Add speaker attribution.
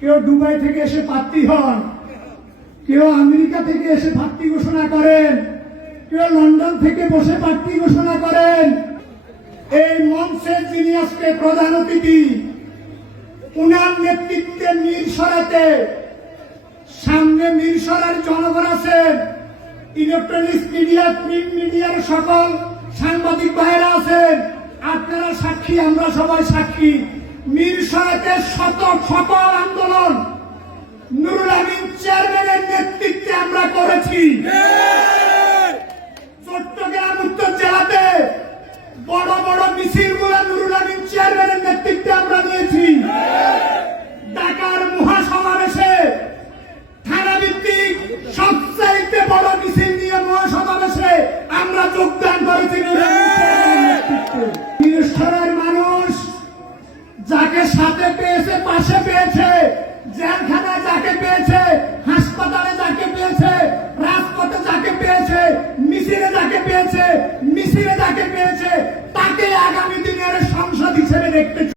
Speaker 1: কেউ দুবাই থেকে এসে প্রার্থী হন, কেউ আমেরিকা থেকে এসে প্রার্থী ঘোষণা করেন, কেউ লন্ডন থেকে বসে প্রার্থী ঘোষণা করেন। এই মঞ্চে যিনি আজকে প্রধান অতিথি, উনার নেতৃত্বে মিরসরাতে, সামনে মিরসরার জনগণ আছেন ইলেকট্রনিক্স মিডিয়া, প্রিন্ট মিডিয়ার সকল সাংবাদিক ভাইরা আছেন, আপনারা সাক্ষী, আমরা সবাই সাক্ষী। মিরসরাতে শত সকল আন্দোলন নুরুল আমিন চেয়ারম্যানের নেতৃত্বে আমরা করেছি। চট্টগ্রাম উত্তর জেলাতে বড় বড় মিছিলগুলো নুরুল আমিন চেয়ারম্যানের নেতৃত্বে যাকে সাথে পেয়েছে, পাশে পেয়েছে জেলখানায় যাকে পেয়েছে, হাসপাতালে যাকে পেয়েছে, রাজপথে যাকে পেয়েছে, মিছিলে যাকে পেয়েছে, মিছিলে যাকে পেয়েছে, তাকে আগামী দিনের সংসদ হিসেবে দেখতে